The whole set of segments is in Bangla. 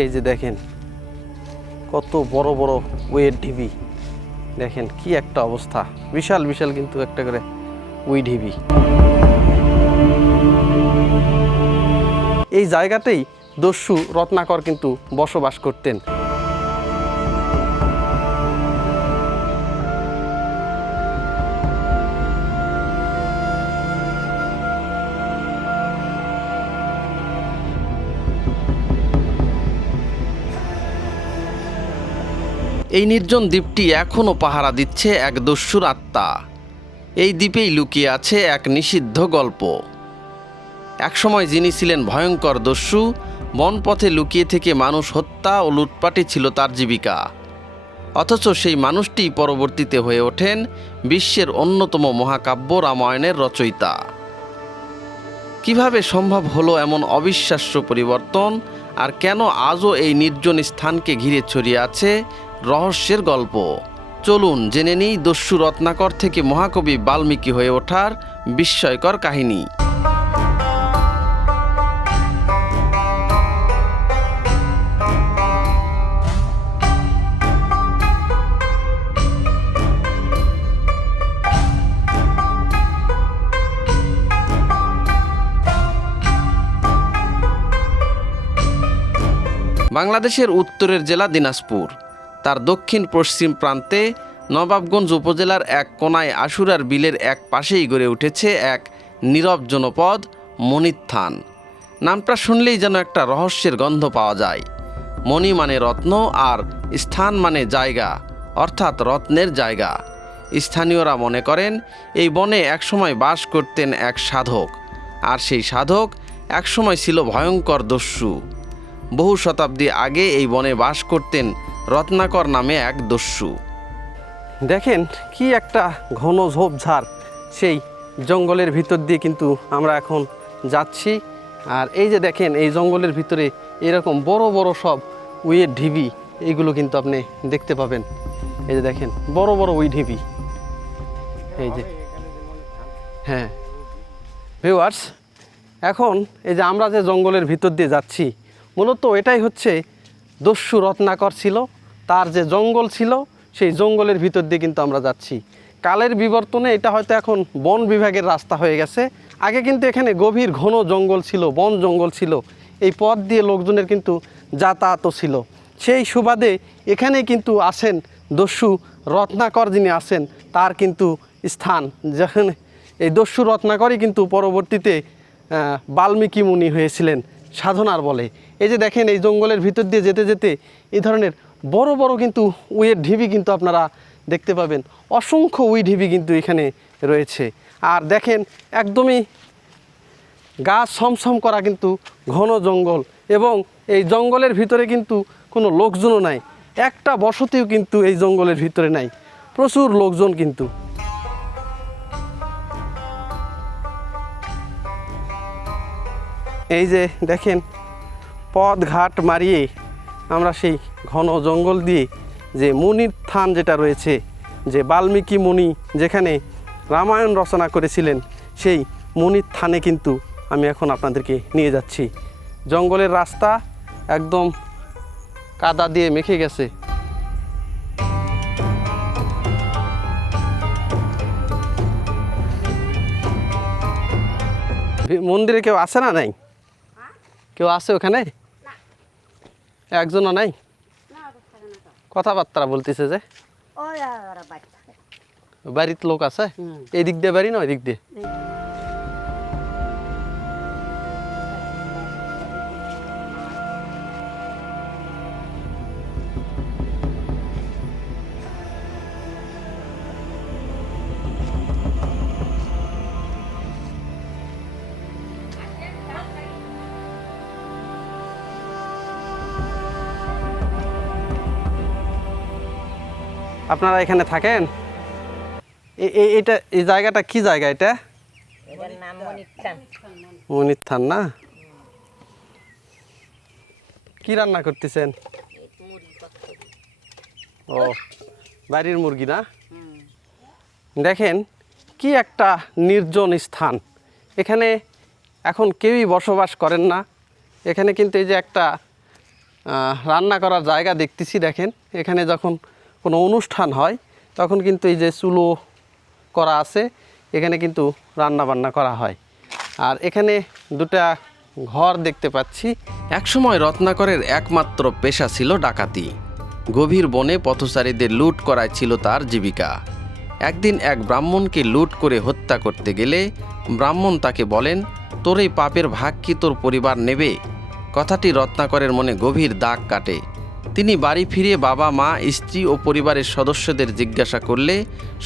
এই যে দেখেন কত বড় বড় ওয়েট ঢিবি, দেখেন কি একটা অবস্থা, বিশাল বিশাল কিন্তু একটা করে উই ঢিবি। এই জায়গাতেই দস্যু রত্নাকর কিন্তু বসবাস করতেন। এই নির্জন দ্বীপটি এখনও পাহারা দিচ্ছে এক দস্যুর আত্মা। এই দ্বীপেই লুকিয়ে আছে এক নিষিদ্ধ গল্প। একসময় যিনি ছিলেন ভয়ঙ্কর দস্যু, বনপথে লুকিয়ে থেকে মানুষ হত্যা ও লুটপাটই ছিল তার জীবিকা। অথচ সেই মানুষটি পরবর্তীতে হয়ে ওঠেন বিশ্বের অন্যতম মহাকাব্য রামায়ণের রচয়িতা। কিভাবে সম্ভব হলো এমন অবিশ্বাস্য পরিবর্তন, আর কেন আজও এই নির্জন স্থানকে ঘিরে ছড়িয়ে আছে রহস্যের গল্প? চলুন জেনে নিই দস্যু রত্নাকর থেকে মহাকবি বাল্মীকি হয়ে ওঠার বিস্ময়কর কাহিনী। বাংলাদেশের উত্তরের জেলা দিনাজপুর, তার দক্ষিণ পশ্চিম প্রান্তে নবাবগঞ্জ উপজেলার এক কোনায় আশুরার বিলের এক পাশেই গড়ে উঠেছে এক নীরব জনপদ মণিত্থান। নামটা শুনলেই যেন একটা রহস্যের গন্ধ পাওয়া যায়। মণি মানে রত্ন, আর স্থান মানে জায়গা, অর্থাৎ রত্নের জায়গা। স্থানীয়রা মনে করেন এই বনে একসময় বাস করতেন এক সাধক, আর সেই সাধক একসময় ছিল ভয়ঙ্কর দস্যু। বহু শতাব্দী আগে এই বনে বাস করতেন রত্নাকর নামে এক দস্যু। দেখেন কি একটা ঘন ঝোপঝাড়, সেই জঙ্গলের ভিতর দিয়ে কিন্তু আমরা এখন যাচ্ছি। আর এই যে দেখেন এই জঙ্গলের ভিতরে এরকম বড় বড় সব উইয়ের ঢিবি, এইগুলো কিন্তু আপনি দেখতে পাবেন। এই যে দেখেন বড় বড় উই ঢিবি, এই যে। হ্যাঁ ভিউয়ার্স, এখন এই যে আমরা যে জঙ্গলের ভিতর দিয়ে যাচ্ছি, মূলত এটাই হচ্ছে দস্যু রত্নাকর ছিল, তার যে জঙ্গল ছিল সেই জঙ্গলের ভিতর দিয়ে কিন্তু আমরা যাচ্ছি। কালের বিবর্তনে এটা হয়তো এখন বন বিভাগের রাস্তা হয়ে গেছে। আগে কিন্তু এখানে গভীর ঘন জঙ্গল ছিল, বন জঙ্গল ছিল, এই পথ দিয়ে লোকজনের কিন্তু যাতায়াতও ছিল। সেই সুবাদে এখানেই কিন্তু আসেন দস্যু রত্নাকর, যিনি আসেন তার কিন্তু স্থান, যেখানে এই দস্যু রত্নাকরই কিন্তু পরবর্তীতে বাল্মীকি মুনি হয়েছিলেন সাধনার বলে। এই যে দেখেন এই জঙ্গলের ভিতর দিয়ে যেতে যেতে এই ধরনের বড় বড় কিন্তু উইয়ের ঢিবি কিন্তু আপনারা দেখতে পাবেন। অসংখ্য উই ঢিবি কিন্তু এখানে রয়েছে। আর দেখেন একদমই গা ছমছম করা কিন্তু ঘন জঙ্গল, এবং এই জঙ্গলের ভিতরে কিন্তু কোনো লোকজনও নাই, একটা বসতিও কিন্তু এই জঙ্গলের ভিতরে নাই, প্রচুর লোকজন কিন্তু। এই যে দেখেন পথ ঘাট মারিয়ে আমরা সেই ঘন জঙ্গল দিয়ে যে মুনির থান যেটা রয়েছে, যে বাল্মীকি মুনি যেখানে রামায়ণ রচনা করেছিলেন, সেই মুনির থানে কিন্তু আমি এখন আপনাদেরকে নিয়ে যাচ্ছি। জঙ্গলের রাস্তা একদম কাদা দিয়ে মেখে গেছে। মন্দিরে কেউ আসে না? নাই কেউ আছে ওখানে? একজনও নাই? কথাবার্তা বলতেছে যে বাড়িতে লোক আছে, এই দিক দিয়ে বাড়ি না ওই দিক দিয়ে? আপনারা এখানে থাকেন? এটা এই জায়গাটা কি জায়গা? এটা মনিত্থান না? কি রান্না করতেছেন? ও বাড়ির মুরগি না? দেখেন কি একটা নির্জন স্থান, এখানে এখন কেউই বসবাস করেন না। এখানে কিন্তু এই যে একটা রান্না করার জায়গা দেখতেছি। দেখেন এখানে যখন কোনো অনুষ্ঠান হয় তখন কিন্তু এই যে চুলো করা আছে, এখানে কিন্তু রান্না বান্না করা হয়। আর এখানে দুটা ঘর দেখতে পাচ্ছি। একসময় রত্নাকরের একমাত্র পেশা ছিল ডাকাতি। গভীর বনে পথচারীদের লুট করাই ছিল তার জীবিকা। একদিন এক ব্রাহ্মণকে লুট করে হত্যা করতে গেলে ব্রাহ্মণ তাকে বলেন, তোর এই পাপের ভাগ কি তোর পরিবার নেবে? কথাটি রত্নাকরের মনে গভীর দাগ কাটে। তিনি বাড়ি ফিরে বাবা, মা, স্ত্রী ও পরিবারের সদস্যদের জিজ্ঞাসা করলে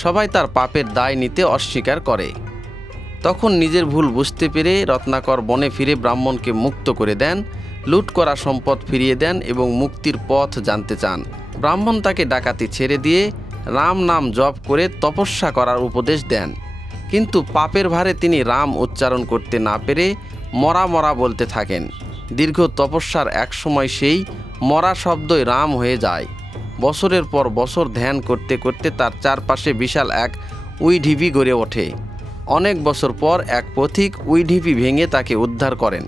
সবাই তার পাপের দায় নিতে অস্বীকার করে। তখন নিজের ভুল বুঝতে পেরে রত্নাকর বনে ফিরে ব্রাহ্মণকে মুক্ত করে দেন, লুট করা সম্পদ ফিরিয়ে দেন এবং মুক্তির পথ জানতে চান। ব্রাহ্মণ তাকে ডাকাতি ছেড়ে দিয়ে রাম নাম জপ করে তপস্যা করার উপদেশ দেন। কিন্তু পাপের ভারে তিনি রাম উচ্চারণ করতে না পেরে মরা মরা বলতে থাকেন। দীর্ঘ তপস্যার এক সময় সেই মরা শব্দই রাম হয়ে যায়। বছরের পর বছর ধ্যান করতে করতে তার চারপাশে বিশাল এক উইঢিপি গড়ে ওঠে। অনেক বছর পর এক পথিক উইঢিপি ভেঙে তাকে উদ্ধার করেন।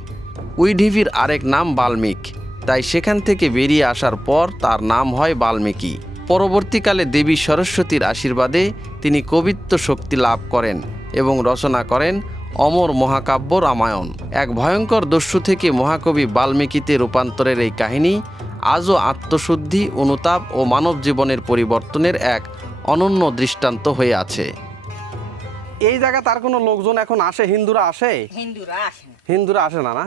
উইঢিপির আরেক নাম বাল্মীক, তাই সেখান থেকে বেরিয়ে আসার পর তার নাম হয় বাল্মীকি। পরবর্তীকালে দেবী সরস্বতীর আশীর্বাদে তিনি কবিত্ব শক্তি লাভ করেন এবং রচনা করেন অমর মহাকাব্য রামায়ণ। এক ভয়ঙ্কর দস্যু থেকে মহাকবি বাল্মীকিতে রূপান্তরের এই কাহিনী আজও আত্মশুদ্ধি, অনুতাপ ও মানব জীবনের পরিবর্তনের এক অনন্য দৃষ্টান্ত হয়ে আছে। এই জায়গা তার কোনো লোকজন এখন আসে? হিন্দুরা আসে? হিন্দুরা আসে না। হিন্দুরা আসে না? না,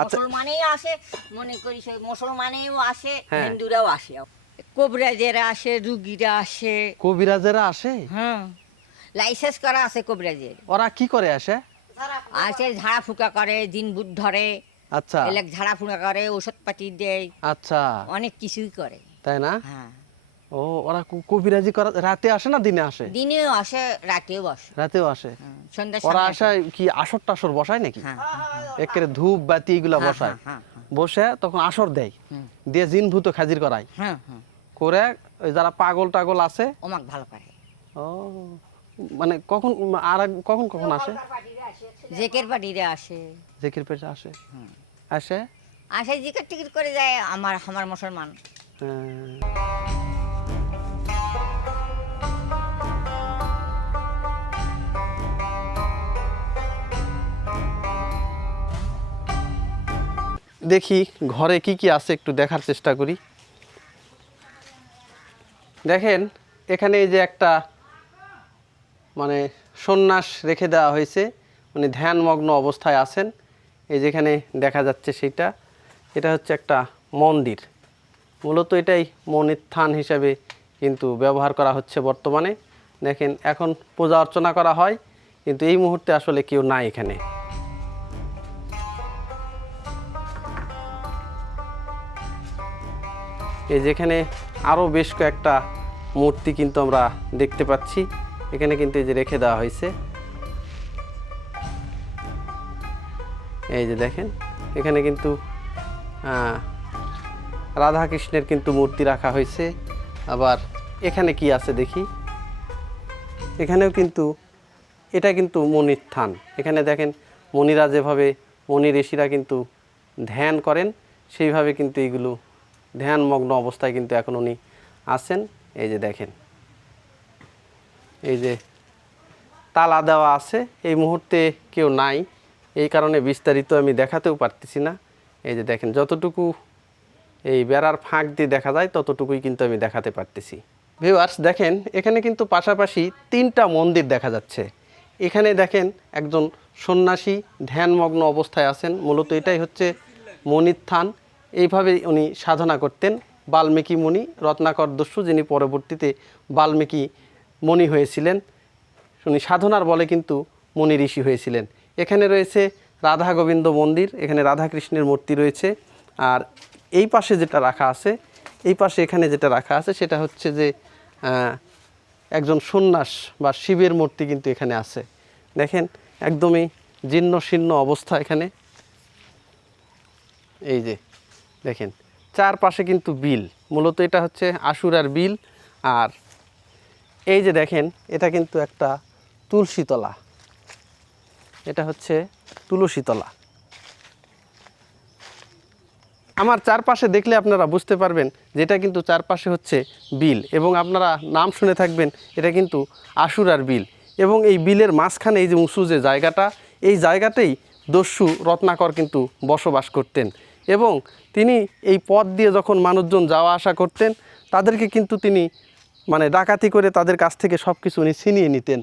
আচ্ছা, মুসলমানেও আসে, মনে করি সে মুসলমানেও আসে, হ্যাঁ। হিন্দুরাও আসে। কবিরাজেরা আসে, রুগীরা আসে। কবিরাজেরা আসে? হ্যাঁ, লাইসেন্স করা আছে কবিরাজের। ওরা কি করে আসে? আসে ঝাড়া ফুঁকা করে, দিন বুধ ধরে, আচ্ছা এলাক ঝাড়া ফুঁকা করে, ওষুধ পাতি দেয়, আচ্ছা, অনেক কিছুই করে। তাই না? হ্যাঁ, ও, ওরা কবিরাজি করা রাতে আসে না দিনে আসে? দিনেও আসে, রাতেও আসে। রাতেও আসে। সন্ধ্যা ওরা আসে কি আসর টাসর বসায় নাকি? হ্যাঁ, একেবারে ধূপ বাতি এগুলা বসায়, বসে তখন আসর দেয়, দিয়ে জিন ভূত খাজির করায়, হ্যাঁ হ্যাঁ, করে ওই যারা পাগল টাগল আছে ওমাক ভালো করে। ও, মানে কখন আর কখন কখন আসে? জেকের পাটিরা আসে, জেকির পেটে আসে, আসে আসে জিকের টিকিট করে যায়। আমার আমার মুসলমান। দেখি ঘরে কি কি আছে একটু দেখার চেষ্টা করি। দেখেন এখানে এই যে একটা মানে সন্ন্যাস রেখে দেওয়া হয়েছে, মানে ধ্যানমগ্ন অবস্থায় আছেন। এই যেখানে দেখা যাচ্ছে সেইটা, এটা হচ্ছে একটা মন্দির। মূলত এটাই মনের স্থান হিসাবে কিন্তু ব্যবহার করা হচ্ছে বর্তমানে। দেখেন এখন পূজা অর্চনা করা হয়, কিন্তু এই মুহূর্তে আসলে কেউ নাই এখানে। এই যেখানে আরও বেশ কয়েকটা মূর্তি কিন্তু আমরা দেখতে পাচ্ছি, এখানে কিন্তু এই যে রেখে দেওয়া হয়েছে। এই যে দেখেন এখানে কিন্তু রাধা কৃষ্ণের কিন্তু মূর্তি রাখা হয়েছে। আবার এখানে কি আছে দেখি, এখানেও কিন্তু এটা কিন্তু মনির স্থান। এখানে দেখেন মনিরা যেভাবে মনি ঋষিরা কিন্তু ধ্যান করেন, সেইভাবে কিন্তু এইগুলো ধ্যানমগ্ন অবস্থায় কিন্তু এখন উনি আছেন। এই যে দেখেন এই যে তালা দেওয়া আছে, এই মুহূর্তে কেউ নাই, এই কারণে বিস্তারিত আমি দেখাতেও পারতেছি না। এই যে দেখেন যতটুকু এই বেড়ার ফাঁক দিয়ে দেখা যায় ততটুকুই কিন্তু আমি দেখাতে পারতেছি। ভিউয়ার্স দেখেন এখানে কিন্তু পাশাপাশি তিনটা মন্দির দেখা যাচ্ছে। এখানে দেখেন একজন সন্ন্যাসী ধ্যানমগ্ন অবস্থায় আছেন, মূলত এটাই হচ্ছে মনির স্থান। এইভাবে উনি সাধনা করতেন। বাল্মীকি মুনি, রত্নাকর দস্যু, যিনি পরবর্তীতে বাল্মীকি মুনি হয়েছিলেন, উনি সাধনার বলে কিন্তু মুনি ঋষি হয়েছিলেন। এখানে রয়েছে রাধা গোবিন্দ মন্দির, এখানে রাধা কৃষ্ণের মূর্তি রয়েছে। আর এই পাশে যেটা রাখা আছে, এই পাশে এখানে যেটা রাখা আছে সেটা হচ্ছে যে একজন সন্ন্যাস বা শিবের মূর্তি কিন্তু এখানে আছে। দেখেন একদমই জীর্ণ শীর্ণ অবস্থা এখানে। এই যে দেখেন চারপাশে কিন্তু বিল, মূলত এটা হচ্ছে আশুরার বিল। আর এই যে দেখেন এটা কিন্তু একটা তুলসীতলা, এটা হচ্ছে তুলসীতলা। আমার চারপাশে দেখলে আপনারা বুঝতে পারবেন যেটা কিন্তু চারপাশে হচ্ছে বিল, এবং আপনারা নাম শুনে থাকবেন এটা কিন্তু আশুরার বিল। এবং এই বিলের মাঝখানে এই যে উঁচু যে জায়গাটা, এই জায়গাতেই দস্যু রত্নাকর কিন্তু বসবাস করতেন। এবং তিনি এই পথ দিয়ে যখন মানুষজন যাওয়া আসা করতেন, তাদেরকে কিন্তু তিনি মানে ডাকাতি করে তাদের কাছ থেকে সব কিছু উনি ছিনিয়ে নিতেন।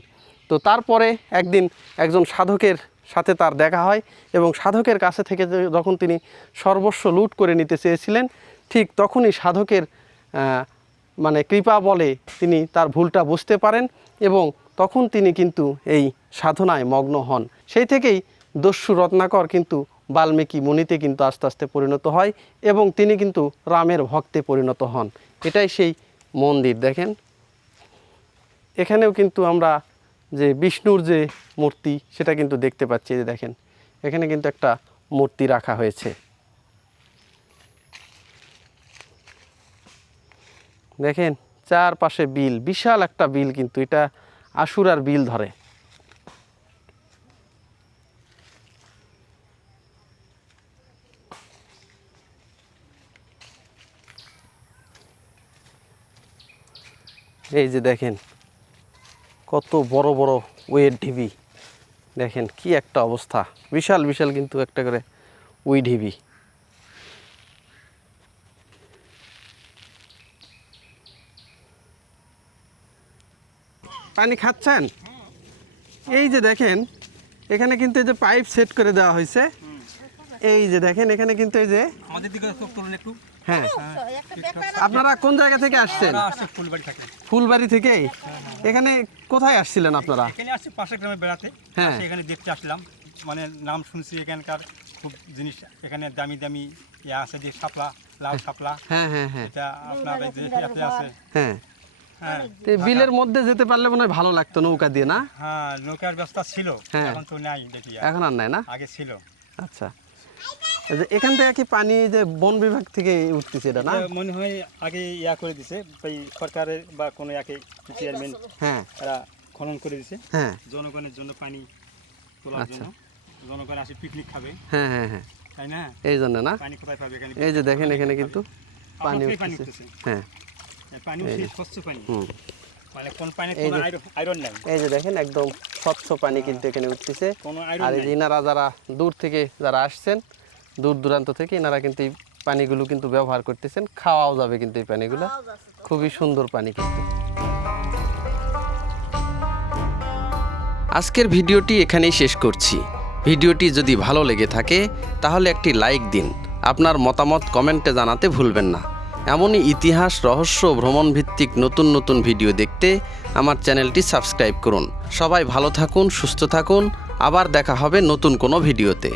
তো তারপরে একদিন একজন সাধকের সাথে তার দেখা হয়, এবং সাধকের কাছে থেকে যখন তিনি সর্বস্ব লুট করে নিতে চেয়েছিলেন, ঠিক তখনই সাধকের মানে কৃপা বলে তিনি তার ভুলটা বুঝতে পারেন, এবং তখন তিনি কিন্তু এই সাধনায় মগ্ন হন। সেই থেকেই দস্যু রত্নাকর কিন্তু বাল্মীকি মুনিতে কিন্তু আস্তে আস্তে পরিণত হয়, এবং তিনি কিন্তু রামের ভক্তে পরিণত হন। এটাই সেই মন্দির। দেখেন এখানেও কিন্তু আমরা যে বিষ্ণুর যে মূর্তি সেটা কিন্তু দেখতে পাচ্ছি। যে দেখেন এখানে কিন্তু একটা মূর্তি রাখা হয়েছে। দেখেন চারপাশে বিল, বিশাল একটা বিল, কিন্তু এটা আশুরার বিল ধরে। এই যে দেখেন কত বড় বড় ওয়েট ঢিবি, দেখেন কি একটা অবস্থা, বিশাল বিশাল কিন্তু একটা করে ওই ঢিবি। পানি খাচ্ছেন? এই যে দেখেন এখানে কিন্তু এই যে পাইপ সেট করে দেওয়া হয়েছে। এই যে দেখেন এখানে কিন্তু এই যে আমাদের দিকে একটু হ্যাঁ, আপনারা কোন জায়গা থেকে আসছেন? ফুলবাড়ি থাকে। ফুলবাড়ি থেকে? এখানে কোথায় আসছিলেন আপনারা? এখানে আসছি পাশের গ্রামে বেড়াতে। হ্যাঁ, এখানে দেখতে আসলাম, মানে নাম শুনছি এখানকার খুব জিনিস, এখানে দামি দামি ইয়ে আছে, যে শাপলা, লাল শাপলা। হ্যাঁ হ্যাঁ হ্যাঁ এটা আপনার এই যে ইয়াতে আছে। হ্যাঁ, হ্যাঁ তো বিলের মধ্যে যেতে পারলে মনে হয় ভালো লাগতো নৌকা দিয়ে, না? হ্যাঁ, নৌকার ব্যবস্থা ছিল, হ্যাঁ। এখন তো নাই দেখি। এখন আর নাই না? আগে ছিল। আচ্ছা, এই যে এখান থেকে কি পানি যে বন বিভাগ থেকে উঠতেছে এটা, না? এটা মনে হয় আগে ইয়া করে দিছে, এই সরকারের বা কোনো একে চেয়ারম্যান, হ্যাঁ তারা খনন করে দিছে হ্যাঁ জনগণের জন্য পানি তোলার আচ্ছা। জন্য। জনগণ আসে পিকনিক খাবে, হ্যাঁ হ্যাঁ হ্যাঁ, তাই না? এই জন্য না? পানি কোথায় পাবে এখানে? এই যে দেখেন এখানে কিন্তু পানি আপনার পানি উঠতেছে। উঠতেছে। হ্যাঁ, পানি উঠছে, স্বচ্ছ পানি, হুম, মানে কোন পানি এই কোনো যে- আয়রন নাই, এই যে দেখেন একদম স্বচ্ছ পানি কিন্তু এখানে উঠতেছে। কোনো আয়রন আর এই নাই। যে ইনারা যারা দূর থেকে যারা আসছেন, দূর দূরান্ত থেকে, ইনারা কিন্তু এই পানিগুলো কিন্তু ব্যবহার করতেছেন, খাওয়াও যাবে কিন্তু এই পানিগুলো, খুবই সুন্দর পানি কিন্তু। আজকের ভিডিওটি এখানেই শেষ করছি। ভিডিওটি যদি ভালো লেগে থাকে তাহলে একটি লাইক দিন, আপনার মতামত কমেন্টে জানাতে ভুলবেন না। এমনই ইতিহাস, রহস্য, ভ্রমণ ভিত্তিক নতুন নতুন ভিডিও দেখতে আমার চ্যানেলটি সাবস্ক্রাইব করুন। সবাই ভালো থাকুন, সুস্থ থাকুন, আবার দেখা হবে নতুন কোনো ভিডিওতে।